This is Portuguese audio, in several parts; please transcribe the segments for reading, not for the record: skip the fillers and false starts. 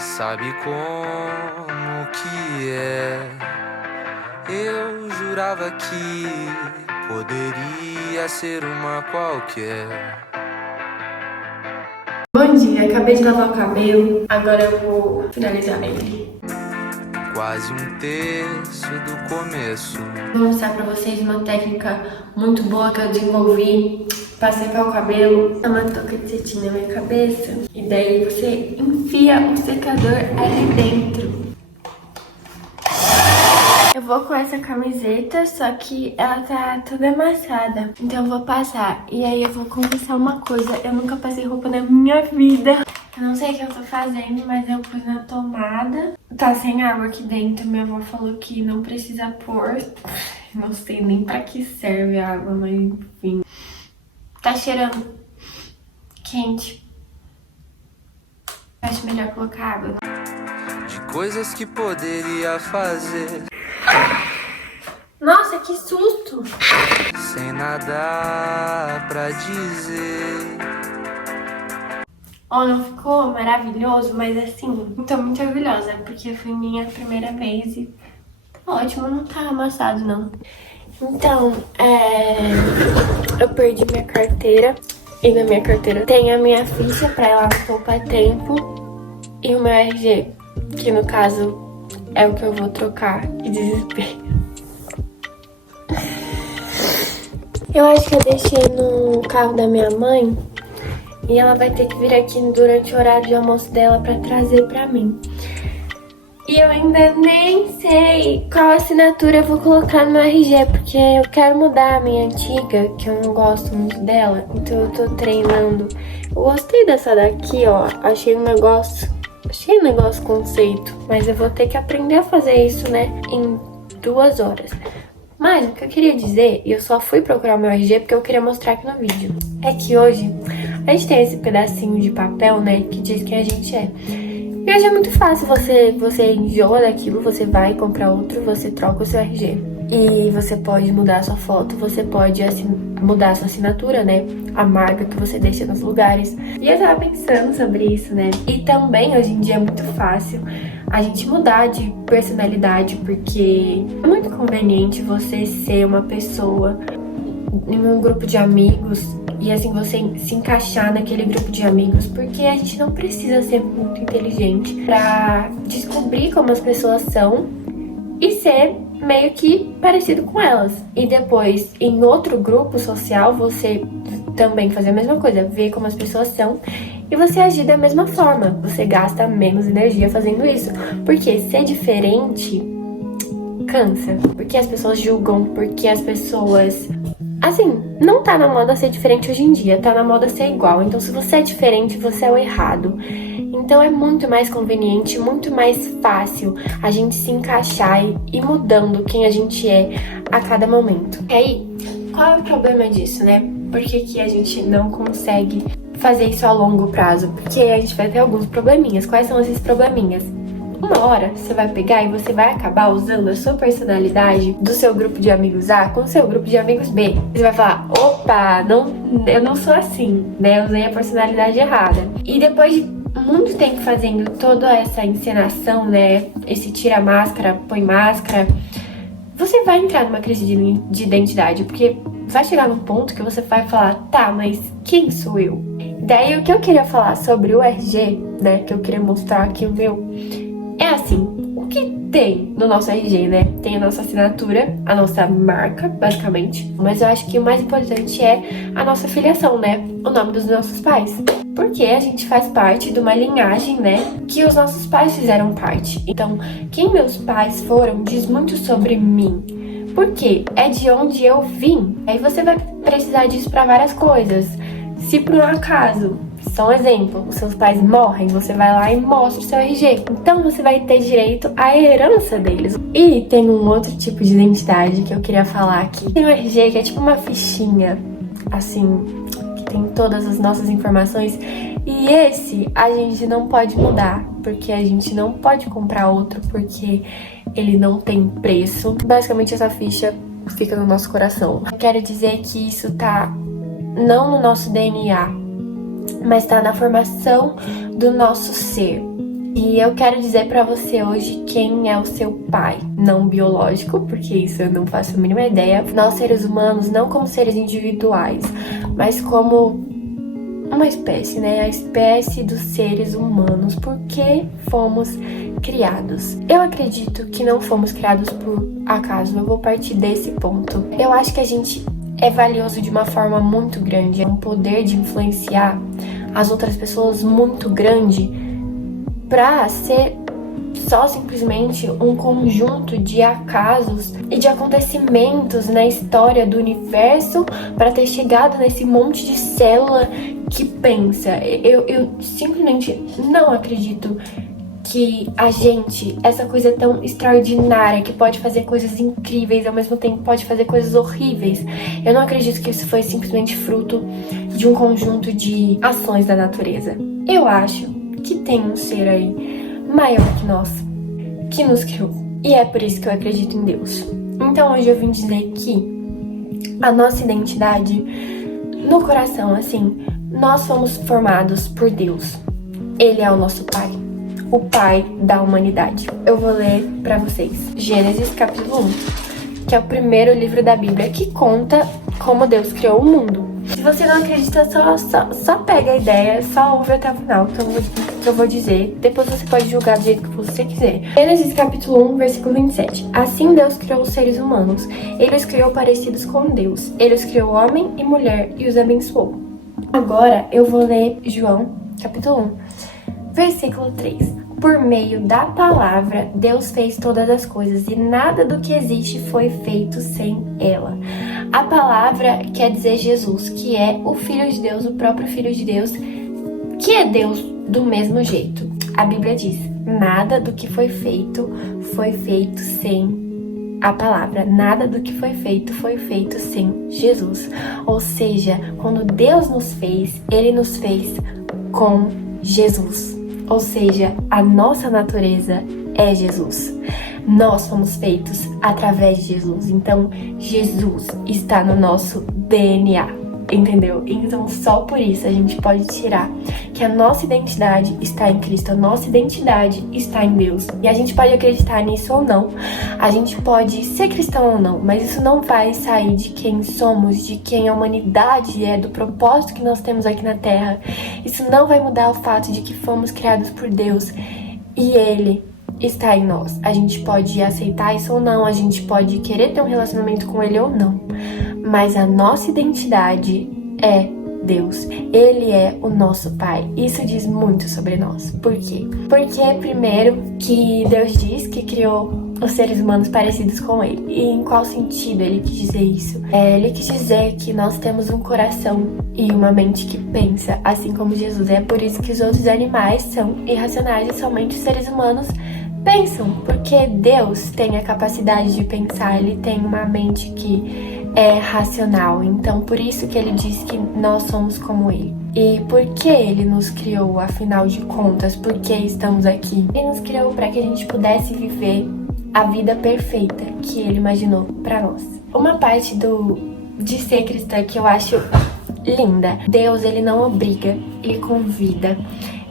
Sabe como que é? Eu jurava que poderia ser uma qualquer. Bom dia, acabei de lavar o cabelo, agora eu vou finalizar ele. Quase um terço do começo. Vou mostrar pra vocês uma técnica muito boa que eu desenvolvi pra secar o cabelo. É uma touca de cetim na minha cabeça e daí você enfia o secador ali dentro. Eu vou com essa camiseta, só que ela tá toda amassada, então eu vou passar. E aí eu vou confessar uma coisa, eu nunca passei roupa na minha vida. Eu não sei o que eu tô fazendo, mas eu pus na tomada. Tá sem água aqui dentro, minha avó falou que não precisa pôr. Não sei nem pra que serve a água, mas enfim. Tá cheirando quente. Acho melhor colocar água. De coisas que poderia fazer Nossa, que susto! sem nada pra dizer. Ó, não ficou maravilhoso, mas assim, tô muito orgulhosa, porque foi minha primeira vez e tá ótimo, não tá amassado não. Então, eu perdi minha carteira e na minha carteira tem a minha ficha pra ir lá no Poupa Tempo e o meu RG, que no caso é o que eu vou trocar. Que desespero. Eu acho que eu deixei no carro da minha mãe e ela vai ter que vir aqui durante o horário de almoço dela pra trazer pra mim. E eu ainda nem sei qual assinatura eu vou colocar no meu RG, porque eu quero mudar a minha antiga, que eu não gosto muito dela, então eu tô treinando. Eu gostei dessa daqui, ó, achei um negócio conceito, mas eu vou ter que aprender a fazer isso, né, em 2 horas. Mas o que eu queria dizer, e eu só fui procurar o meu RG porque eu queria mostrar aqui no vídeo, é que hoje a gente tem esse pedacinho de papel, né, que diz quem a gente é. E hoje é muito fácil, você enjoa daquilo, você vai comprar outro, você troca o seu RG. E você pode mudar a sua foto, você pode mudar a sua assinatura, né? A marca que você deixa nos lugares. E eu tava pensando sobre isso, né? E também, hoje em dia, é muito fácil a gente mudar de personalidade, porque é muito conveniente você ser uma pessoa em um grupo de amigos e assim você se encaixar naquele grupo de amigos, porque a gente não precisa ser muito inteligente pra descobrir como as pessoas são e ser meio que parecido com elas. E depois, em outro grupo social, você também fazer a mesma coisa, ver como as pessoas são e você agir da mesma forma. Você gasta menos energia fazendo isso, porque ser diferente cansa, porque as pessoas julgam, porque as pessoas... Assim, não tá na moda ser diferente hoje em dia, tá na moda ser igual. Então, se você é diferente, você é o errado. Então, é muito mais conveniente, muito mais fácil a gente se encaixar e ir mudando quem a gente é a cada momento. E aí, qual é o problema disso, né? Por que a gente não consegue fazer isso a longo prazo? Porque a gente vai ter alguns probleminhas. Quais são esses probleminhas? Uma hora você vai pegar e você vai acabar usando a sua personalidade do seu grupo de amigos A com o seu grupo de amigos B. Você vai falar, opa, eu não sou assim, né? Eu usei a personalidade errada. E depois de muito tempo fazendo toda essa encenação, né? Esse tira máscara, põe máscara, você vai entrar numa crise de identidade, porque vai chegar num ponto que você vai falar, tá, mas quem sou eu? Daí o que eu queria falar sobre o RG, né? Que eu queria mostrar aqui o meu. É assim, o que tem no nosso RG, né? Tem a nossa assinatura, a nossa marca, basicamente. Mas eu acho que o mais importante é a nossa filiação, né? O nome dos nossos pais. Porque a gente faz parte de uma linhagem, né? Que os nossos pais fizeram parte. Então, quem meus pais foram diz muito sobre mim. Porque é de onde eu vim. Aí você vai precisar disso pra várias coisas. Se por um acaso... Só um exemplo, os seus pais morrem, você vai lá e mostra o seu RG. Então você vai ter direito à herança deles. E tem um outro tipo de identidade que eu queria falar aqui. Tem o RG que é tipo uma fichinha, assim, que tem todas as nossas informações. E esse a gente não pode mudar, porque a gente não pode comprar outro, porque ele não tem preço. Basicamente essa ficha fica no nosso coração. Eu quero dizer que isso tá não no nosso DNA, mas tá na formação do nosso ser. E eu quero dizer pra você hoje quem é o seu pai. Não biológico, porque isso eu não faço a mínima ideia. Nós, seres humanos, não como seres individuais, mas como uma espécie, né? A espécie dos seres humanos, porque fomos criados. Eu acredito que não fomos criados por acaso, eu vou partir desse ponto. Eu acho que a gente é valioso de uma forma muito grande, é um poder de influenciar as outras pessoas muito grande pra ser só simplesmente um conjunto de acasos e de acontecimentos na história do universo para ter chegado nesse monte de célula que pensa. Eu simplesmente não acredito que a gente, essa coisa tão extraordinária, que pode fazer coisas incríveis, ao mesmo tempo pode fazer coisas horríveis. Eu não acredito que isso foi simplesmente fruto de um conjunto de ações da natureza. Eu acho que tem um ser aí maior que nós, que nos criou. E é por isso que eu acredito em Deus. Então hoje eu vim dizer que a nossa identidade no coração, assim, nós fomos formados por Deus. Ele é o nosso Pai, o Pai da humanidade. Eu vou ler pra vocês Gênesis capítulo 1, que é o primeiro livro da Bíblia que conta como Deus criou o mundo. Se você não acredita, só pega a ideia, só ouve até o final que eu vou dizer. Depois você pode julgar do jeito que você quiser. Gênesis capítulo 1, versículo 27. Assim Deus criou os seres humanos. Ele os criou parecidos com Deus. Ele os criou homem e mulher e os abençoou. Agora eu vou ler João capítulo 1, versículo 3. Por meio da palavra, Deus fez todas as coisas e nada do que existe foi feito sem ela. A palavra quer dizer Jesus, que é o Filho de Deus, o próprio Filho de Deus, que é Deus do mesmo jeito. A Bíblia diz, nada do que foi feito sem a palavra. Nada do que foi feito sem Jesus. Ou seja, quando Deus nos fez, Ele nos fez com Jesus. Ou seja, a nossa natureza é Jesus. Nós fomos feitos através de Jesus. Então, Jesus está no nosso DNA, entendeu? Então, só por isso a gente pode tirar que a nossa identidade está em Cristo. A nossa identidade está em Deus. E a gente pode acreditar nisso ou não. A gente pode ser cristão ou não. Mas isso não vai sair de quem somos, de quem a humanidade é, do propósito que nós temos aqui na Terra. Isso não vai mudar o fato de que fomos criados por Deus. E Ele está em nós. A gente pode aceitar isso ou não. A gente pode querer ter um relacionamento com Ele ou não. Mas a nossa identidade é Deus. Ele é o nosso Pai. Isso diz muito sobre nós. Por quê? Porque, primeiro, que Deus diz que criou os seres humanos parecidos com Ele. E em qual sentido Ele quis dizer isso? Ele quis dizer que nós temos um coração e uma mente que pensa, assim como Jesus. É por isso que os outros animais são irracionais e somente os seres humanos pensam. Porque Deus tem a capacidade de pensar. Ele tem uma mente que é racional, então por isso que ele diz que nós somos como ele. E por que ele nos criou, afinal de contas? Por que estamos aqui? Ele nos criou para que a gente pudesse viver a vida perfeita que ele imaginou para nós. Uma parte de ser cristã que eu acho linda: Deus, ele não obriga, ele convida.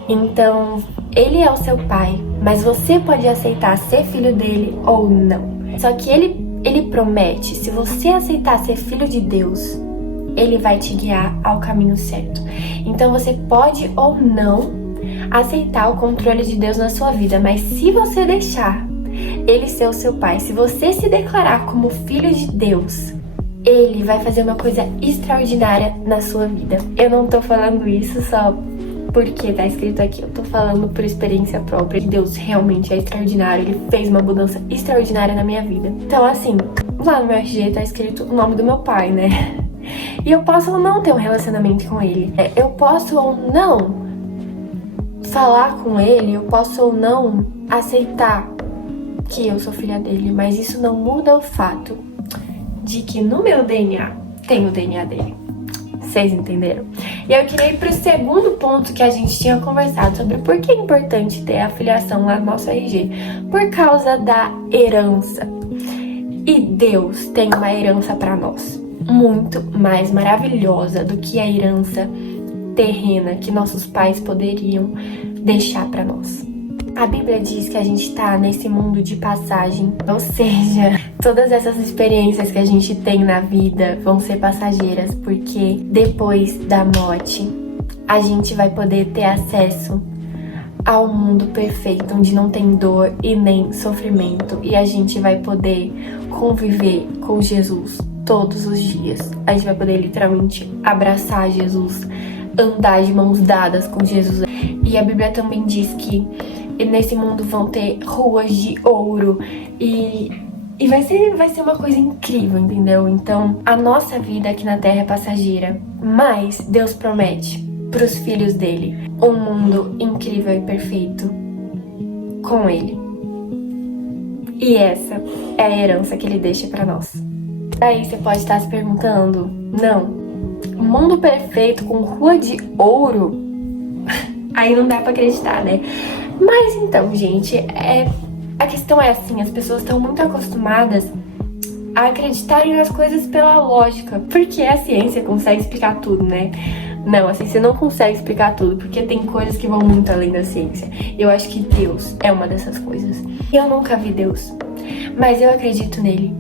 Então, ele é o seu pai, mas você pode aceitar ser filho dele ou não. Só que ele promete, se você aceitar ser filho de Deus, Ele vai te guiar ao caminho certo. Então você pode ou não aceitar o controle de Deus na sua vida, mas se você deixar Ele ser o seu pai, se você se declarar como filho de Deus, Ele vai fazer uma coisa extraordinária na sua vida. Eu não tô falando isso só porque tá escrito aqui, eu tô falando por experiência própria. Deus realmente é extraordinário, Ele fez uma mudança extraordinária na minha vida. Então assim, lá no meu RG tá escrito o nome do meu pai, né? E eu posso ou não ter um relacionamento com Ele. Eu posso ou não falar com Ele, eu posso ou não aceitar que eu sou filha dele, mas isso não muda o fato de que no meu DNA tem o DNA dele. Vocês entenderam? E eu queria ir pro segundo ponto que a gente tinha conversado sobre por que é importante ter a filiação lá no nosso RG. Por causa da herança. E Deus tem uma herança para nós muito mais maravilhosa do que a herança terrena que nossos pais poderiam deixar para nós. A Bíblia diz que a gente tá nesse mundo de passagem, ou seja, todas essas experiências que a gente tem na vida vão ser passageiras, porque depois da morte a gente vai poder ter acesso ao mundo perfeito, onde não tem dor e nem sofrimento, e a gente vai poder conviver com Jesus todos os dias. A gente vai poder literalmente abraçar Jesus, andar de mãos dadas com Jesus. E a Bíblia também diz que nesse mundo vão ter ruas de ouro e vai ser uma coisa incrível, entendeu? Então, a nossa vida aqui na Terra é passageira, mas Deus promete pros filhos dele um mundo incrível e perfeito com ele. E essa é a herança que ele deixa pra nós. Aí você pode estar se perguntando, não, um mundo perfeito com rua de ouro? Aí não dá pra acreditar, né? Mas então, gente, a questão é assim, as pessoas estão muito acostumadas a acreditarem nas coisas pela lógica, porque a ciência consegue explicar tudo, né? Não, a ciência não consegue explicar tudo, porque tem coisas que vão muito além da ciência. Eu acho que Deus é uma dessas coisas. Eu nunca vi Deus, mas eu acredito nele,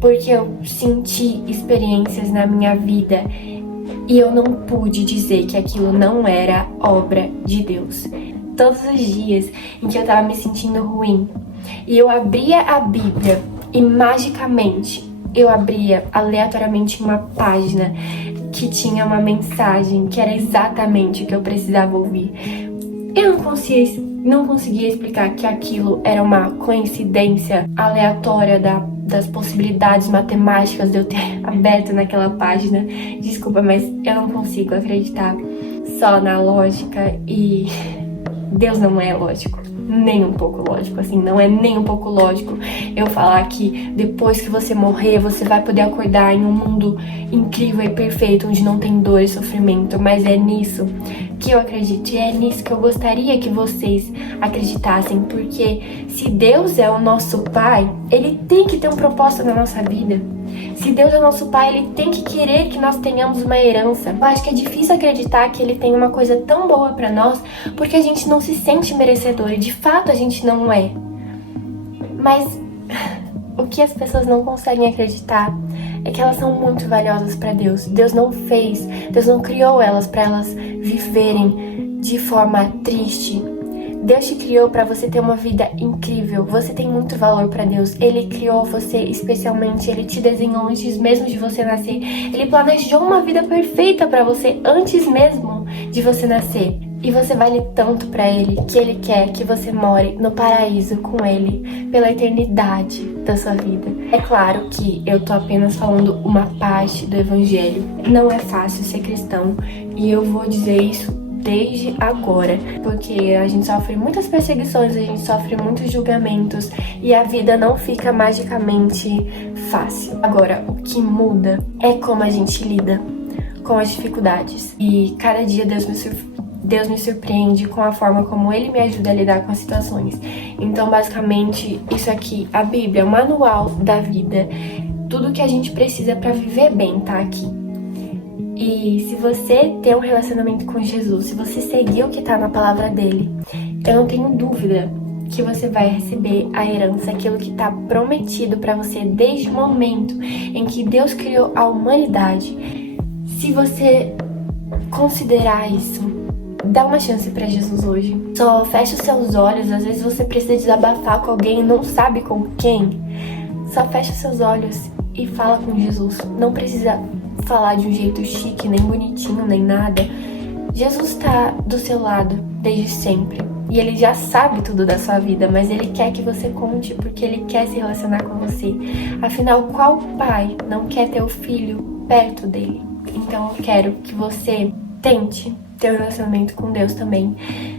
porque eu senti experiências na minha vida e eu não pude dizer que aquilo não era obra de Deus. Todos os dias em que eu tava me sentindo ruim e eu abria a Bíblia e magicamente eu abria aleatoriamente uma página que tinha uma mensagem que era exatamente o que eu precisava ouvir. Eu não conseguia explicar que aquilo era uma coincidência aleatória das possibilidades matemáticas de eu ter aberto naquela página. Desculpa, mas eu não consigo acreditar só na lógica e Deus não é lógico, nem um pouco lógico, assim, não é nem um pouco lógico eu falar que depois que você morrer, você vai poder acordar em um mundo incrível e perfeito, onde não tem dor e sofrimento, mas é nisso que eu acredito e é nisso que eu gostaria que vocês acreditassem, porque se Deus é o nosso Pai, Ele tem que ter um propósito na nossa vida. Se Deus é nosso Pai, Ele tem que querer que nós tenhamos uma herança. Eu acho que é difícil acreditar que Ele tem uma coisa tão boa pra nós, porque a gente não se sente merecedor, e de fato a gente não é. Mas o que as pessoas não conseguem acreditar é que elas são muito valiosas pra Deus. Deus não criou elas pra elas viverem de forma triste. Deus te criou para você ter uma vida incrível. Você tem muito valor para Deus. Ele criou você especialmente. Ele te desenhou antes mesmo de você nascer. Ele planejou uma vida perfeita para você antes mesmo de você nascer. E você vale tanto para Ele que Ele quer que você more no paraíso com Ele pela eternidade da sua vida. É claro que eu tô apenas falando uma parte do Evangelho. Não é fácil ser cristão e eu vou dizer isso desde agora, porque a gente sofre muitas perseguições, a gente sofre muitos julgamentos e a vida não fica magicamente fácil. Agora, o que muda é como a gente lida com as dificuldades. E cada dia Deus me surpreende com a forma como Ele me ajuda a lidar com as situações. Então, basicamente, isso aqui, a Bíblia, o manual da vida, tudo que a gente precisa para viver bem tá aqui. E se você ter um relacionamento com Jesus, se você seguir o que tá na palavra dele, eu não tenho dúvida que você vai receber a herança, aquilo que tá prometido pra você desde o momento em que Deus criou a humanidade. Se você considerar isso, dá uma chance pra Jesus hoje. Só fecha os seus olhos, às vezes você precisa desabafar com alguém e não sabe com quem. Só fecha os seus olhos e fala com Jesus. Não precisa falar de um jeito chique, nem bonitinho, nem nada. Jesus tá do seu lado desde sempre. E Ele já sabe tudo da sua vida, mas Ele quer que você conte, porque Ele quer se relacionar com você. Afinal, qual pai não quer ter o filho perto dele? Então eu quero que você tente ter um relacionamento com Deus também,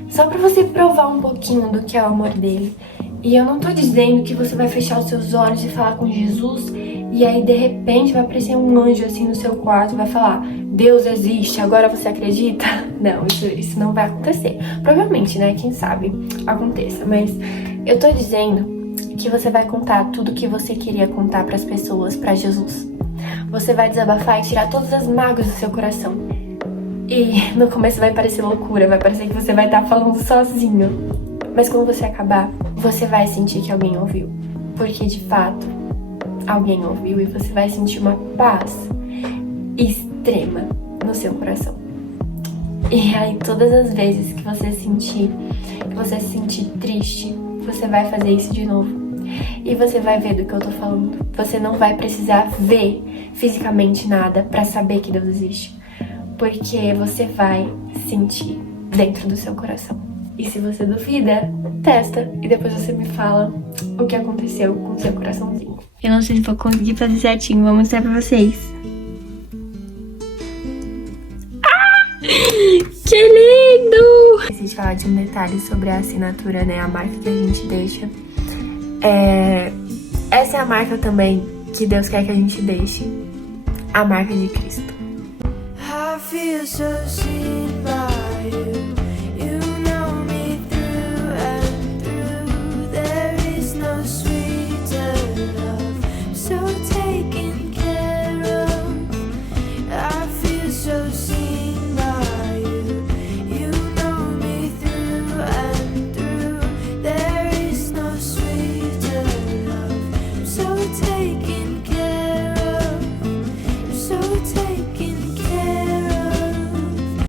só pra você provar um pouquinho do que é o amor dele. E eu não tô dizendo que você vai fechar os seus olhos e falar com Jesus e aí de repente vai aparecer um anjo assim no seu quarto e vai falar: Deus existe, agora você acredita? Não, isso não vai acontecer. Provavelmente, né? Quem sabe aconteça. Mas eu tô dizendo que você vai contar tudo que você queria contar pras pessoas, pra Jesus. Você vai desabafar e tirar todas as mágoas do seu coração. E no começo vai parecer loucura, vai parecer que você vai estar falando sozinho. Mas quando você acabar, você vai sentir que alguém ouviu. Porque de fato, alguém ouviu e você vai sentir uma paz extrema no seu coração. E aí todas as vezes que você se sentir triste, você vai fazer isso de novo. E você vai ver do que eu tô falando. Você não vai precisar ver fisicamente nada pra saber que Deus existe. Porque você vai sentir dentro do seu coração. E se você duvida, testa e depois você me fala o que aconteceu com o seu coraçãozinho. Eu não sei se vou conseguir fazer certinho, vou mostrar pra vocês. Ah! Que lindo! Esqueci de falar de um detalhe sobre a assinatura, né? A marca que a gente deixa. Essa é a marca também que Deus quer que a gente deixe. A marca de Cristo. I feel so seen by you.